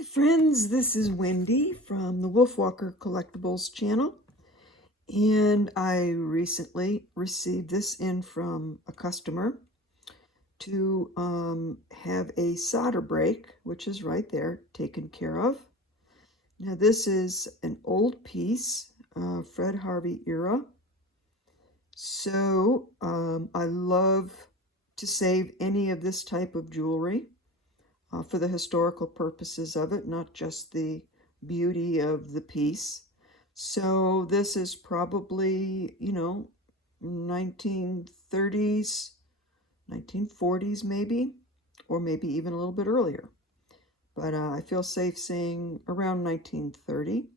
Hi friends, this is Wendy from the Wolfwalker Collectibles channel, and I recently received this in from a customer to have a solder break, which is right there, taken care of. Now this is an old piece, Fred Harvey era, so I love to save any of this type of jewelry. For the historical purposes of it, not just the beauty of the piece. So this is probably, 1930s, 1940s maybe, or maybe even a little bit earlier. But I feel safe saying around 1930.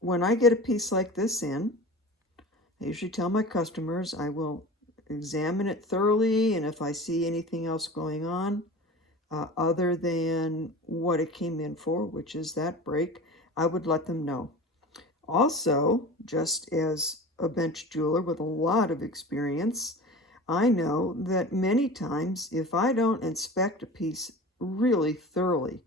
When I get a piece like this in, I usually tell my customers I will examine it thoroughly, and if I see anything else going on other than what it came in for, which is that break, I would let them know. Also, just as a bench jeweler with a lot of experience, I know that many times if I don't inspect a piece really thoroughly,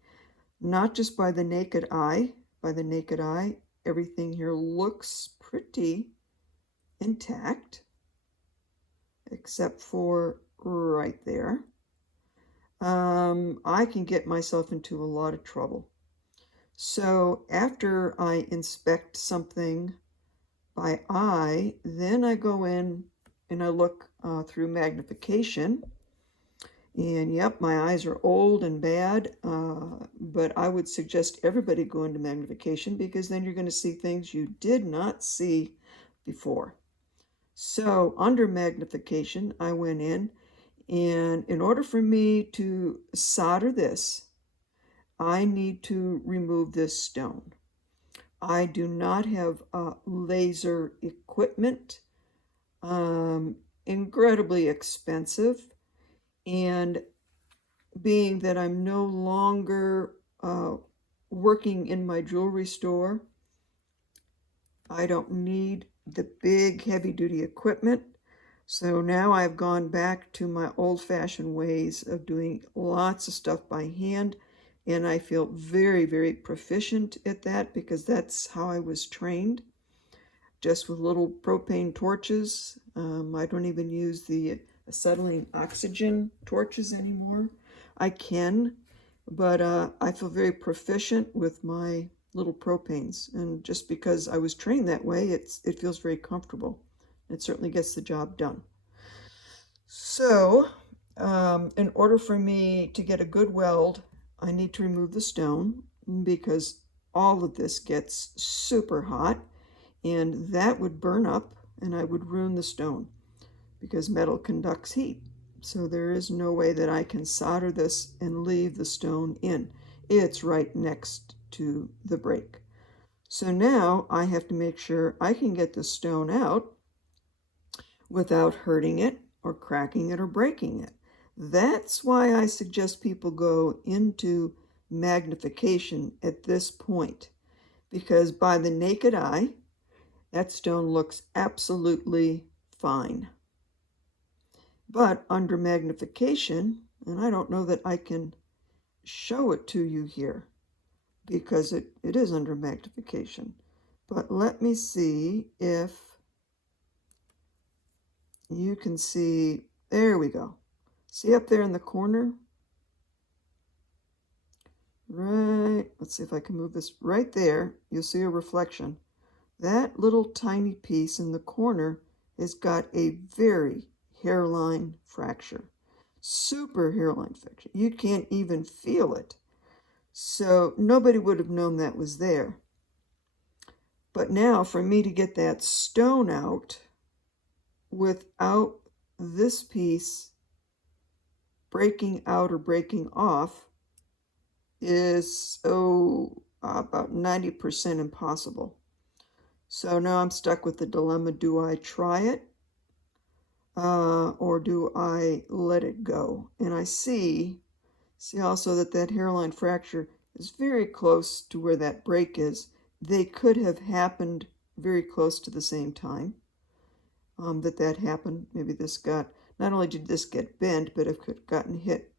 not just by the naked eye, everything here looks pretty intact, except for right there. I can get myself into a lot of trouble. So after I inspect something by eye, then I go in and I look through magnification. And yep, my eyes are old and bad, but I would suggest everybody go into magnification because then you're going to see things you did not see before. So under magnification, I went in, and in order for me to solder this, I need to remove this stone. I do not have laser equipment, incredibly expensive, and being that I'm no longer working in my jewelry store, I don't need the big heavy-duty equipment. So now I've gone back to my old-fashioned ways of doing lots of stuff by hand, and I feel very, very proficient at that because that's how I was trained, just with little propane torches. I don't even use the acetylene oxygen torches anymore. I can, but I feel very proficient with my little propanes, and just because I was trained that way, it feels very comfortable. It certainly gets the job done. So, in order for me to get a good weld, I need to remove the stone because all of this gets super hot, and that would burn up and I would ruin the stone because metal conducts heat. So there is no way that I can solder this and leave the stone in. It's right next to the break. So now I have to make sure I can get the stone out without hurting it or cracking it or breaking it. That's why I suggest people go into magnification at this point, because by the naked eye, that stone looks absolutely fine. But under magnification, and I don't know that I can show it to you here because it is under magnification. But let me see if you can see. There we go. See up there in the corner? Right, let's see if I can move this right there. You'll see a reflection. That little tiny piece in the corner has got a very hairline fracture. Super hairline fracture. You can't even feel it. So nobody would have known that was there. But now for me to get that stone out without this piece breaking out or breaking off is about 90% impossible. So now I'm stuck with the dilemma, do I try it or do I let it go? And I see also that hairline fracture is very close to where that break is. They could have happened very close to the same time that happened. Maybe this got, not only did this get bent, but it could have gotten hit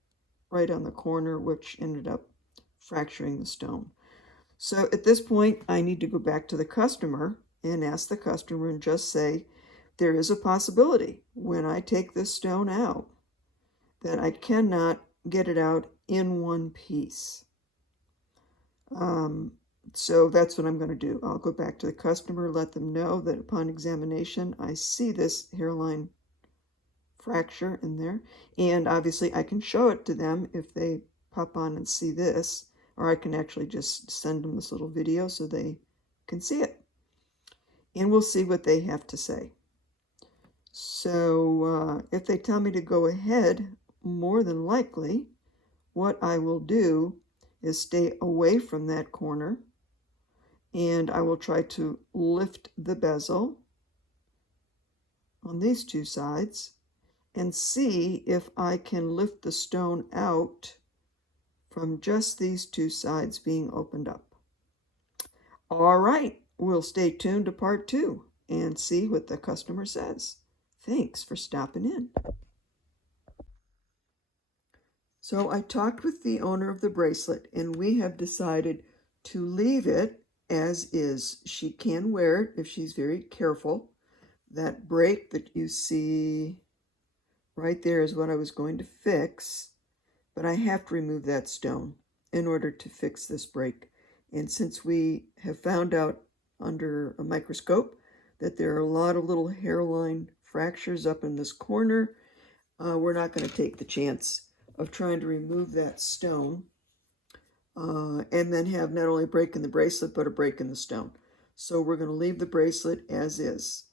right on the corner, which ended up fracturing the stone. So at this point, I need to go back to the customer and ask the customer and just say, there is a possibility when I take this stone out that I cannot get it out in one piece. So that's what I'm going to do. I'll go back to the customer, let them know that upon examination, I see this hairline fracture in there. And obviously I can show it to them if they pop on and see this, or I can actually just send them this little video so they can see it. And we'll see what they have to say. So if they tell me to go ahead, more than likely, what I will do is stay away from that corner, and I will try to lift the bezel on these two sides and see if I can lift the stone out from just these two sides being opened up. All right, we'll stay tuned to part 2 and see what the customer says. Thanks for stopping in. So I talked with the owner of the bracelet, and we have decided to leave it as is. She can wear it if she's very careful. That break that you see right there is what I was going to fix, but I have to remove that stone in order to fix this break. And since we have found out under a microscope that there are a lot of little hairline fractures up in this corner, we're not going to take the chance of trying to remove that stone and then have not only a break in the bracelet, but a break in the stone. So we're going to leave the bracelet as is.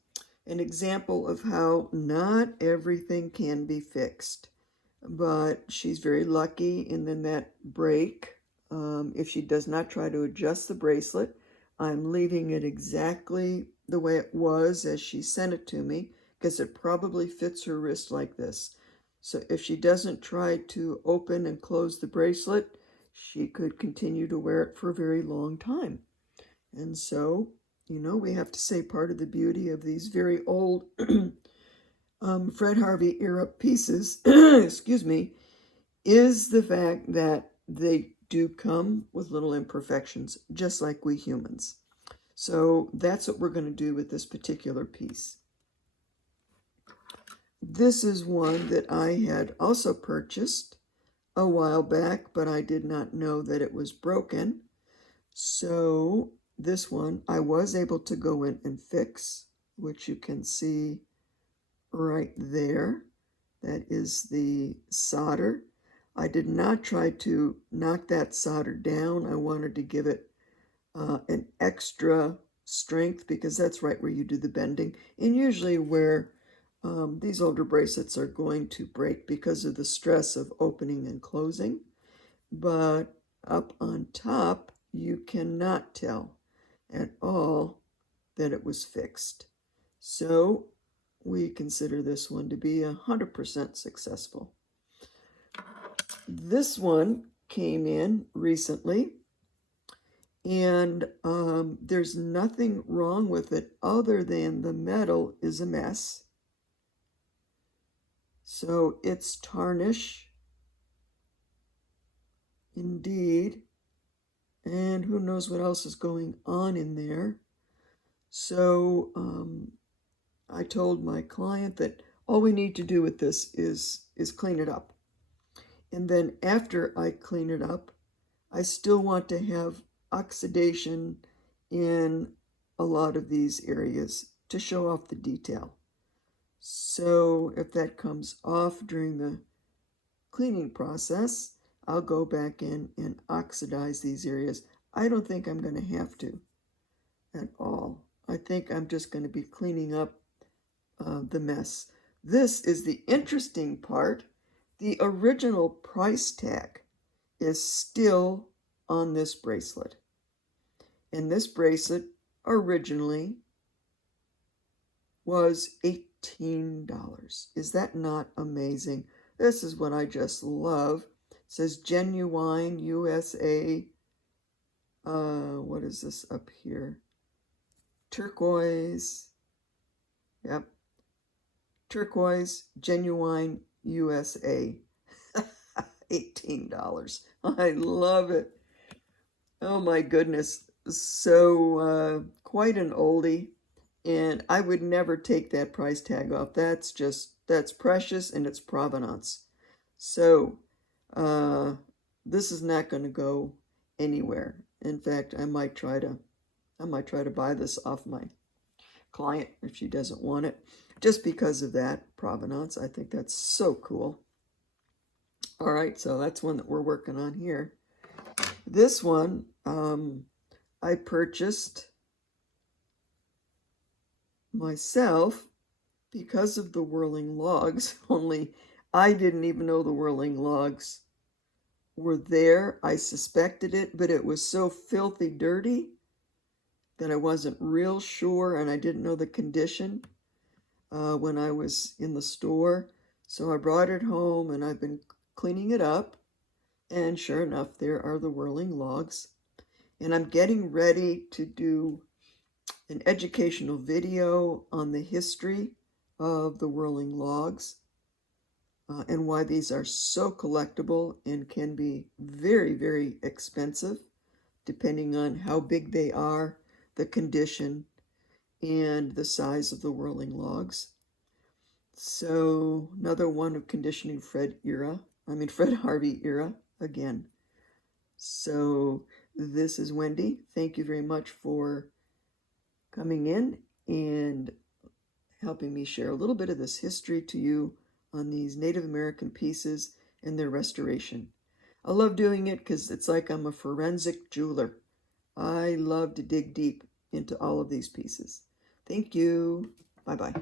An example of how not everything can be fixed, but she's very lucky. And then that break, if she does not try to adjust the bracelet, I'm leaving it exactly the way it was as she sent it to me, because it probably fits her wrist like this. So if she doesn't try to open and close the bracelet, she could continue to wear it for a very long time. And so, you know, we have to say part of the beauty of these very old Fred Harvey era pieces, excuse me, is the fact that they do come with little imperfections, just like we humans. So that's what we're going to do with this particular piece. This is one that I had also purchased a while back, but I did not know that it was broken. So this one I was able to go in and fix, which you can see right there. That is the solder. I did not try to knock that solder down. I wanted to give it an extra strength, because that's right where you do the bending. And usually where these older bracelets are going to break because of the stress of opening and closing. But up on top, you cannot tell at all that it was fixed. So we consider this one to be 100% successful. This one came in recently, and there's nothing wrong with it other than the metal is a mess. So it's tarnish indeed, and who knows what else is going on in there. So I told my client that all we need to do with this is clean it up. And then after I clean it up, I still want to have oxidation in a lot of these areas to show off the detail. So if that comes off during the cleaning process, I'll go back in and oxidize these areas. I don't think I'm going to have to at all. I think I'm just going to be cleaning up the mess. This is the interesting part. The original price tag is still on this bracelet. And this bracelet originally was $18. Is that not amazing? This is what I just love. It says Genuine USA. What is this up here? Turquoise. Yep. Turquoise Genuine USA. $18. I love it. Oh my goodness. So quite an oldie. And I would never take that price tag off. That's precious and it's provenance. So this is not going to go anywhere. In fact, I might try to buy this off my client if she doesn't want it, just because of that provenance. I think that's so cool. All right, so that's one that we're working on here. This one I purchased myself because of the whirling logs, only I didn't even know the whirling logs were there. I suspected it, but it was so filthy dirty that I wasn't real sure, and I didn't know the condition when I was in the store. So I brought it home and I've been cleaning it up, and sure enough, there are the whirling logs. And I'm getting ready to do an educational video on the history of the whirling logs and why these are so collectible and can be very, very expensive depending on how big they are, the condition, and the size of the whirling logs. So another one of conditioning Fred Harvey era again. So this is Wendy. Thank you very much for coming in and helping me share a little bit of this history to you on these Native American pieces and their restoration. I love doing it because it's like I'm a forensic jeweler. I love to dig deep into all of these pieces. Thank you. Bye-bye.